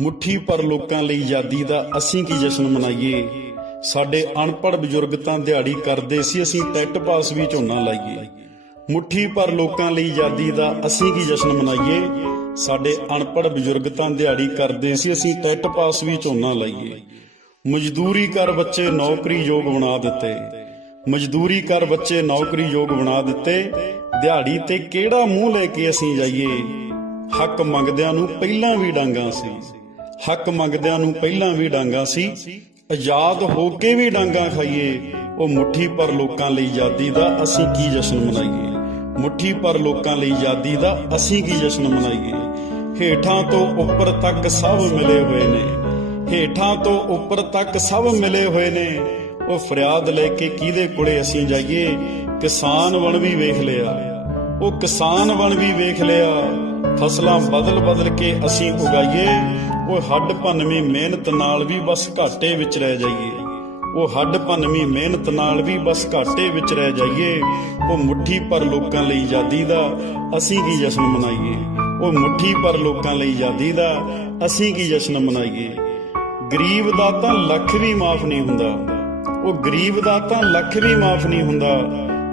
ਮੁੱਠੀ ਪਰ ਲੋਕਾਂ ਲਈ ਆਜ਼ਾਦੀ ਦਾ ਅਸੀਂ ਕੀ ਜਸ਼ਨ ਮਨਾਈਏ? ਸਾਡੇ ਅਨਪੜ੍ਹ ਬਜ਼ੁਰਗ ਤਾਂ ਦਿਹਾੜੀ ਕਰਦੇ ਸੀ, ਅਸੀਂ ਟੈਟ ਪਾਸ ਵੀ ਝੋਨਾ ਲਾਈਏ। ਮੁੱਠੀ ਪਰ ਲੋਕਾਂ ਲਈ ਆਜ਼ਾਦੀ ਦਾ ਅਸੀਂ ਕੀ ਜਸ਼ਨ ਮਨਾਈਏ? ਸਾਡੇ ਅਨਪੜ੍ਹ ਬਜ਼ੁਰਗ ਤਾਂ ਦਿਹਾੜੀ ਕਰਦੇ ਸੀ, ਅਸੀਂ ਟੈਟ ਪਾਸ ਵੀ ਝੋਨਾ ਲਾਈਏ। ਮਜ਼ਦੂਰੀ ਕਰ ਬੱਚੇ ਨੌਕਰੀ ਯੋਗ ਬਣਾ ਦਿੱਤੇ। ਮਜ਼ਦੂਰੀ ਕਰ ਬੱਚੇ ਨੌਕਰੀ ਯੋਗ ਬਣਾ ਦਿੱਤੇ। ਦਿਹਾੜੀ ਤੇ ਕਿਹੜਾ ਮੂੰਹ ਲੈ ਕੇ ਅਸੀਂ ਜਾਈਏ? ਹੱਕ ਮੰਗਦਿਆਂ ਨੂੰ ਪਹਿਲਾਂ ਵੀ ਡਾਂਗਾ ਸੀ। ਹੱਕ ਮੰਗਦਿਆਂ ਨੂੰ ਪਹਿਲਾਂ ਵੀ ਡਾਂਗਾ ਸੀ, ਆਜ਼ਾਦ ਹੋ ਕੇ ਵੀ ਡਾਂਗਾ ਖਾਈਏ। ਉਹ ਮੁੱਠੀ ਪਰ ਲੋਕਾਂ ਲਈ ਆਜ਼ਾਦੀ ਦਾ ਅਸੀਂ ਕੀ ਜਸ਼ਨ ਮਨਾਈਏ? ਮੁੱਠੀ ਪਰ ਲੋਕਾਂ ਲਈ ਆਜ਼ਾਦੀ ਦਾ ਅਸੀਂ ਕੀ ਜਸ਼ਨ ਮਨਾਈਏ? ਹੇਠਾਂ ਤੋਂ ਉੱਪਰ ਤੱਕ ਸਭ ਮਿਲੇ ਹੋਏ ਨੇ। ਹੇਠਾਂ ਤੋਂ ਉੱਪਰ ਤੱਕ ਸਭ ਮਿਲੇ ਹੋਏ ਨੇ। ਉਹ ਫਰਿਆਦ ਲੈ ਕੇ ਕਿਹਦੇ ਕੋਲੇ ਅਸੀਂ ਜਾਈਏ? ਕਿਸਾਨ ਬਣ ਵੀ ਵੇਖ ਲਿਆ। ਉਹ ਕਿਸਾਨ ਬਣ ਵੀ ਵੇਖ ਲਿਆ। ਫਸਲਾਂ ਬਦਲ ਬਦਲ ਕੇ ਅਸੀਂ ਉਗਾਈਏ, ਉਹ ਹੱਡ ਭੰਨਵੀਂ ਮਿਹਨਤ ਨਾਲ ਵੀ ਬਸ ਘਾਟੇ ਵਿੱਚ ਰਹਿ ਜਾਈਏ। ਉਹ ਹੱਡ ਭੰਨਵੀਂ ਮਿਹਨਤ ਨਾਲ ਵੀ ਬਸ ਘਾਟੇ ਵਿੱਚ ਰਹਿ ਜਾਈਏ। ਉਹ ਮੁੱਠੀ ਪਰ ਲੋਕਾਂ ਲਈ ਆਜ਼ਾਦੀ ਦਾ ਅਸੀਂ ਕੀ ਜਸ਼ਨ ਮਨਾਈਏ? ਉਹ ਮੁੱਠੀ ਪਰ ਲੋਕਾਂ ਲਈ ਆਜ਼ਾਦੀ ਦਾ ਅਸੀਂ ਕੀ ਜਸ਼ਨ ਮਨਾਈਏ? ਗਰੀਬ ਦਾ ਤਾਂ ਲੱਖ ਵੀ ਮਾਫ ਨਹੀਂ ਹੁੰਦਾ। ਉਹ ਗਰੀਬ ਦਾ ਤਾਂ ਲੱਖ ਵੀ ਮਾਫ ਨਹੀਂ ਹੁੰਦਾ।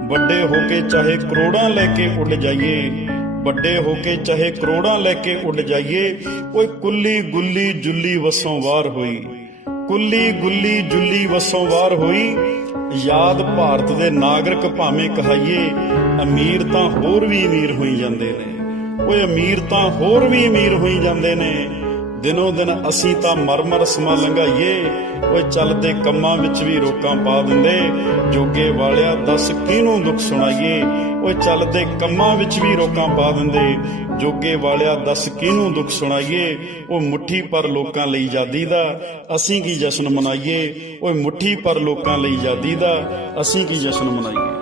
ਵੱਡੇ ਹੋ ਕੇ ਚਾਹੇ ਕਰੋੜਾਂ ਲੈ ਕੇ ਉੱਡ ਜਾਈਏ ਵੱਡੇ ਹੋ ਕੇ ਚਾਹੇ ਕਰੋੜਾਂ ਲੈ ਕੇ ਉੱਡ ਜਾਈਏ, ਓਏ ਕੁੱਲੀ ਗੁੱਲੀ ਜੁੱਲੀ ਵਸੋਂ ਵਾਰ ਹੋਈ। ਕੁੱਲੀ ਗੁੱਲੀ ਜੁੱਲੀ ਵਸੋਂ ਵਾਰ ਹੋਈ। ਯਾਦ ਭਾਰਤ ਦੇ ਨਾਗਰਿਕ ਭਾਵੇਂ ਕਹਾਈਏ, ਅਮੀਰ ਤਾਂ ਹੋਰ ਵੀ ਅਮੀਰ ਹੋਈ ਜਾਂਦੇ ਨੇ। ਓਏ ਅਮੀਰ ਤਾਂ ਹੋਰ ਵੀ ਅਮੀਰ ਹੋਈ ਜਾਂਦੇ ਨੇ। ਦਿਨੋ ਦਿਨ ਅਸੀਂ ਤਾਂ ਮਰਮਰ ਸਮਾਂ ਲੰਘਾਈਏ। ਓਏ ਚੱਲਦੇ ਕੰਮਾਂ ਵਿੱਚ ਵੀ ਰੋਕਾਂ ਪਾ ਦਿੰਦੇ। ਜੋਗੇ ਵਾਲਿਆ, ਦੱਸ ਕਿਹਨੂੰ ਦੁੱਖ ਸੁਣਾਈਏ? ਓਏ ਚੱਲਦੇ ਕੰਮਾਂ ਵਿੱਚ ਵੀ ਰੋਕਾਂ ਪਾ ਦਿੰਦੇ। ਜੋਗੇ ਵਾਲਿਆ, ਦੱਸ ਕਿਹਨੂੰ ਦੁੱਖ ਸੁਣਾਈਏ? ਉਹ ਮੁੱਠੀ ਪਰ ਲੋਕਾਂ ਲਈ ਆਜ਼ਾਦੀ ਦਾ ਅਸੀਂ ਕੀ ਜਸ਼ਨ ਮਨਾਈਏ? ਓਏ ਮੁੱਠੀ ਪਰ ਲੋਕਾਂ ਲਈ ਆਜ਼ਾਦੀ ਦਾ ਅਸੀਂ ਕੀ ਜਸ਼ਨ ਮਨਾਈਏ?